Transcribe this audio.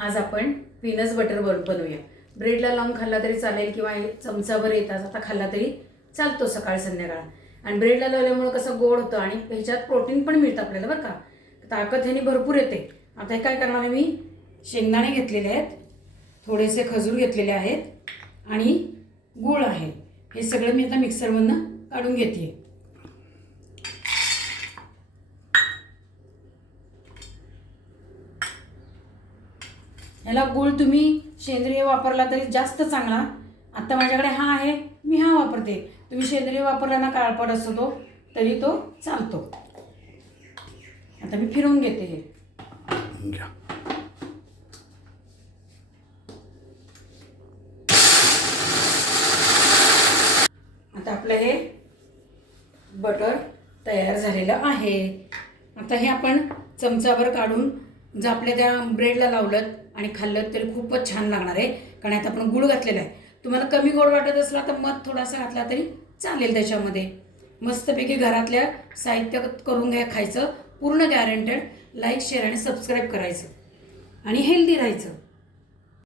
आज आपण peanuts butter बनवूया। ब्रेडला लावून खाल्ला तरी चालेल किंवा चमचाभर येतात आता खाल्ला तरी चालतो सकाळ संध्याकाळ। आणि ब्रेडला लावल्यामुळे कसं गोड होतं आणि ह्याच्यात प्रोटीन पण मिळतं आपल्याला बरं का, ताकद ह्यानी भरपूर येते। आता हे काय करणार आहे, मी शेंगदाणे घेतलेले आहेत, थोडेसे खजूर घेतलेले आहेत आणि गूळ आहे। हे सगळं मी आता मिक्सरमधनं काढून घेते। याला गूळ तुम्ही सेंद्रिय वापरला तरी जास्त चांगला। आता माझ्याकडे हा आहे, मी हा वापरते। तुम्ही सेंद्रिय वापरला ना काळपट असतो तो तरी तो चालतो। आता मी फिरवून घेते हे। आता आपलं हे बटर तयार झालेलं आहे। आता हे आपण चमचाभर काढून जर आपल्या त्या ब्रेडला लावलं आणि खाल्लं तरी खूपच छान लागणार आहे, कारण आता आपण गूळ घातलेला आहे। तुम्हाला कमी गोड वाटत असला तर मध थोडासा घातला तरी चालेल त्याच्यामध्ये। मस्तपैकी घरातल्या साहित्य करून खायचं, पूर्ण गॅरंटेड। लाईक शेअर आणि सबस्क्राईब करायचं आणि हेल्दी राहायचं।